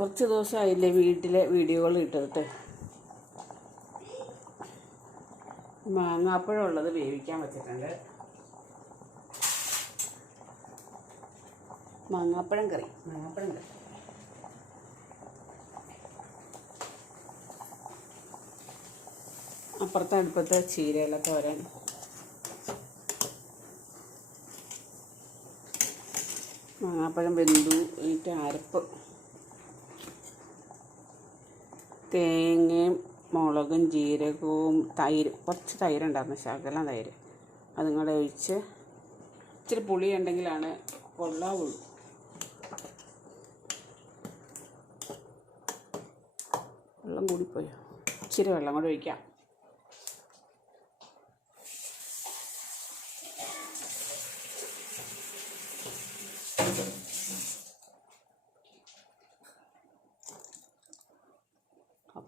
കുറച്ച് ദിവസമായില്ലേ വീട്ടിലെ വീഡിയോകൾ ഇട്ടിട്ട്. മാങ്ങാപ്പഴം ഉള്ളത് വേവിക്കാൻ വെച്ചിട്ടുണ്ട്. മാങ്ങാപ്പഴം കറി മാങ്ങാപ്പഴം കറി. അപ്പുറത്തെ അടുപ്പത്തെ ചീരയില തോരൻ മാങ്ങാപ്പഴം വെന്തു എന്നിട്ട് അരപ്പ്. തേങ്ങയും മുളകും ജീരകവും തൈര് കുറച്ച് തൈരുണ്ടായിരുന്നു ശകലം തൈര്. അതും കൂടെ ഒഴിച്ച് ഇച്ചിരി പുളി ഉണ്ടെങ്കിലാണ് കൊള്ളാവുള്ളൂ. വെള്ളം കൂടിപ്പോയോ? ഇച്ചിരി വെള്ളം കൂടെ ഒഴിക്കാം.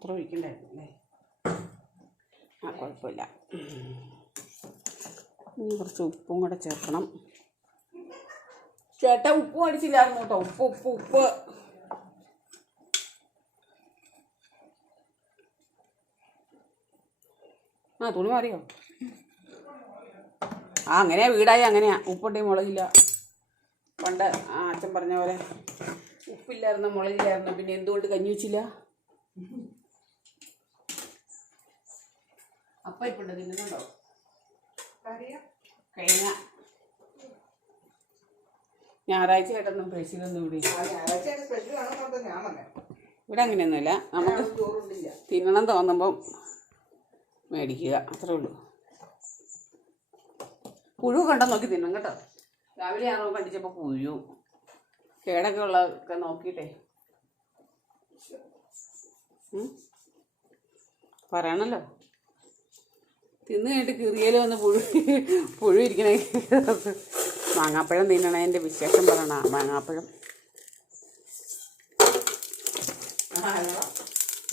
അത്ര ഒഴിക്കണ്ടായിരുന്നു അല്ലേ ആ കുഴപ്പമില്ല. ഇനി കുറച്ച് ഉപ്പും കൂടെ ചേർക്കണം. ചേട്ട ഉപ്പ് അടിച്ചില്ലായിരുന്നു കേട്ടോ. ഉപ്പ് ഉപ്പ് ഉപ്പ്. ആ തുണി മാറിയോ? ആ അങ്ങനെയാ വീടായി അങ്ങനെയാ. ഉപ്പുണ്ടേ മുളകില്ല. പണ്ട് ആ അച്ഛൻ പറഞ്ഞ പോലെ ഉപ്പില്ലായിരുന്നു മുളകില്ലായിരുന്നു. പിന്നെ എന്തുകൊണ്ട് കഞ്ഞി വെച്ചില്ല? അപ്പം ഇപ്പുണ്ട് തിന്നുന്നുണ്ടോ? കഴിഞ്ഞ ഞായറാഴ്ച ആയിട്ടൊന്നും പേശിലൊന്നും ഇവിടെ. ഇവിടെ അങ്ങനെയൊന്നുമില്ല. നമുക്ക് തിന്നണം തോന്നുമ്പം മേടിക്കുക അത്രേ ഉള്ളൂ. പുഴു കണ്ടോ നോക്കി തിന്നും കേട്ടോ. രാവിലെ ആണോ കണ്ടിച്ചപ്പോൾ പുഴു കേടൊക്കെ ഉള്ളതൊക്കെ നോക്കിയിട്ടേ. പറയണല്ലോ. തിന്ന് കഴിഞ്ഞിട്ട് കീറിയാലും വന്ന് പുഴു പുഴു ഇരിക്കണേ. മാങ്ങാപ്പഴം തിന്നണതിന്റെ വിശേഷം പറയണ മാങ്ങാപ്പഴം.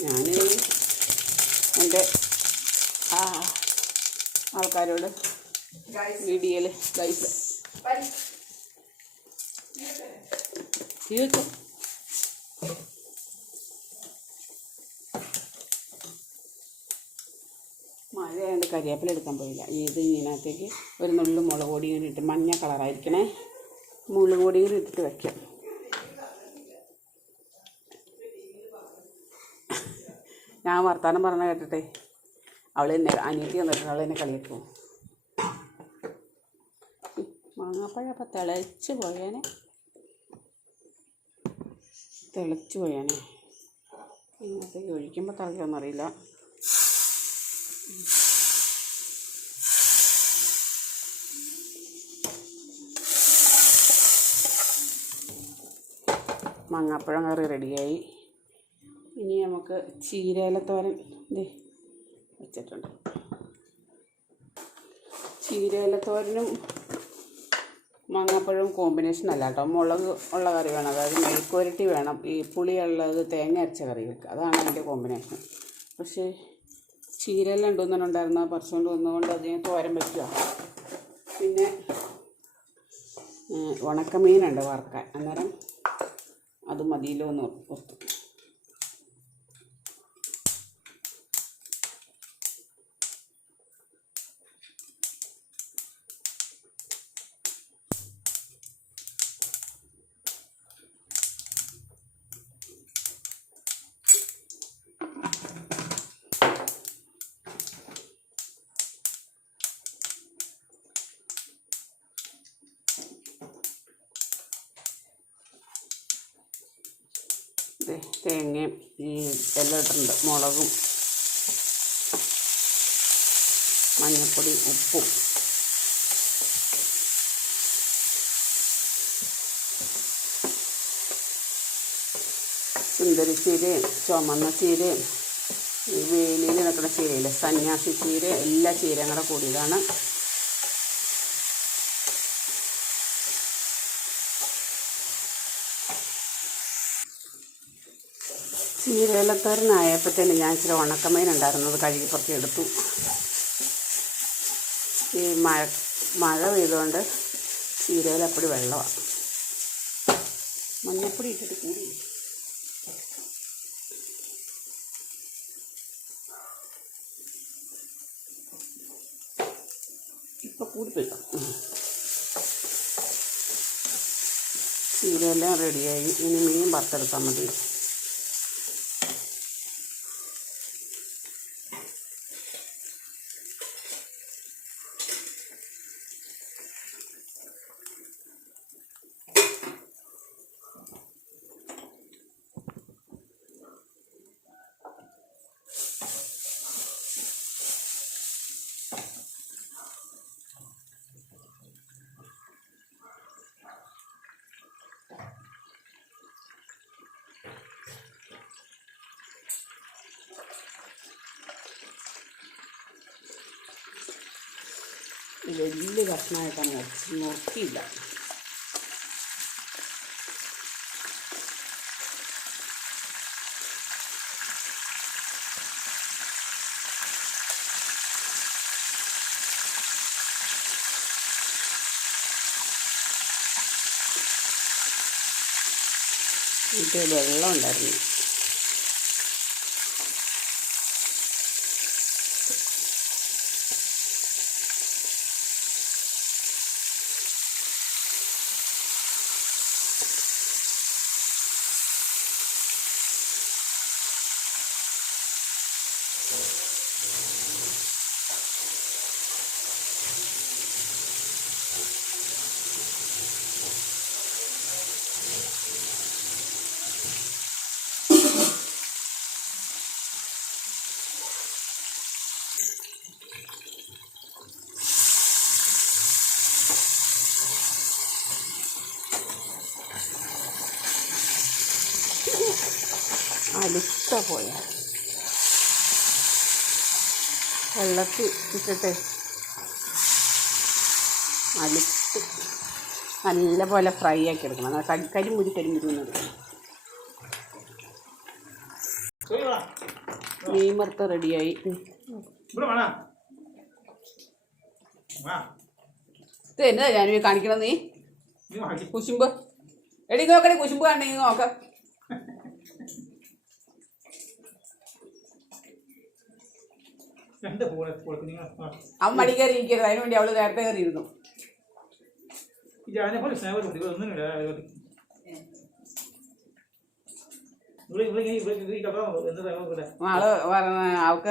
ഞാൻ എന്റെ ആ ആൾക്കാരോട് വീഡിയോയിൽ ഗൈസ്. ജീവിച്ചു കരിവേപ്പില എടുക്കാൻ പോയില്ല. ഇത് ഇതിനകത്തേക്ക് ഒരു നുള്ളു മുളക് പൊടി കൂടി ഇട്ട് മഞ്ഞ കളറായിരിക്കണേ മുളക് പൊടി കൂടി ഇട്ടിട്ട് വയ്ക്കാം ഞാൻ വർത്താനം പറഞ്ഞ കേട്ടിട്ടെ അവൾ എന്നെ അനിയത്തി വന്നിട്ട് അവൾ എന്നെ കളിയാക്കും. മാങ്ങാപ്പഴം അപ്പം തിളച്ച് പോയേനെ. തിളച്ച് പോയേനെ. ഇതിനകത്തേക്ക് ഒഴിക്കുമ്പോൾ തിളയ്ക്കുമെന്നറിയില്ല മാങ്ങാപ്പഴം കറി റെഡിയായി. ഇനി നമുക്ക് ചീരയിലത്തോരൻ ദേ വെച്ചിട്ടുണ്ട്. ചീരയിലത്തോരനും മാങ്ങാപ്പഴവും കോമ്പിനേഷൻ അല്ല കേട്ടോ. മുളക് ഉള്ള കറി വേണം. അതായത് മെഴുക്കുരട്ടി വേണം. ഈ പുളിയുള്ളത് തേങ്ങ അരച്ച കറി വെക്കുക അതാണ് അതിന്റെ കോമ്പിനേഷൻ പക്ഷേ ചീരയെല്ലാം പറിച്ചു പറിച്ചുകൊണ്ട് വന്നുകൊണ്ട് അതിന് തോരൻ വയ്ക്കുക പിന്നെ ഉണക്കമീനുണ്ട് വറുക്കാൻ. അന്നേരം അത് മതിയല്ലോ എന്ന് ഓർത്തു. തേങ്ങയും ഈ എല്ലാം ഇട്ടിട്ടുണ്ട് മുളകും മഞ്ഞൾപ്പൊടി ഉപ്പും. സുന്ദരി ചീരയും ചുമന്ന ചീരയും വേലിയിൽ നിൽക്കുന്ന ചീരയില്ല സന്യാസി ചീര എല്ലാ ചീരയും കൂടെ കൂടിയതാണ്. ഈ വേലക്കാരനായപ്പോഴത്തേന് ഞാൻ ഇച്ചിരി ഉണക്കമീൻ ഉണ്ടായിരുന്നത് കഴുകി പുറത്തി എടുത്തു. ഈ മഴ മഴ പെയ്തുകൊണ്ട് ചീരയിൽ അപ്പടി വെള്ളമാണ് മഞ്ഞപ്പൊടി ഇട്ടിട്ട് കൂടി. ഇപ്പം കൂടിപ്പോയിട്ടോ ചീരയെല്ലാം റെഡിയായി. ഇനി മീൻ വറുത്തെടുത്താൽ മതി. വലിയ കഷ്ണമായിട്ടാണ് മുറിച്ച് നോക്കിയില്ല ഇത് വെള്ളം ഉണ്ടായിരുന്നു. അലുത്ത പോയ വെള്ളത്തിൽ ഇട്ടിട്ട് അലുത്ത് നല്ല പോലെ ഫ്രൈ ആക്കി എടുക്കണം. കരി കരിമുരി കരിമുരിന്ന് എടുക്കണം മീൻ വറുത്ത് റെഡിയായി. ഇത് എന്നതാ ഞാൻ കാണിക്കണം നീ. കുശുമ്പ്. എടി നോക്കണേ കുശുമ്പ് കണ്ടെങ്കിൽ നോക്കാം എന്താ പോലെ പോലെ നിങ്ങൾ അവൻ മടി കയറി ഇരിക്കരുത് അതിന് വേണ്ടി അവൾ നേരത്തെ കയറിയിരുന്നു. ആൾ പറഞ്ഞ അവൾക്ക്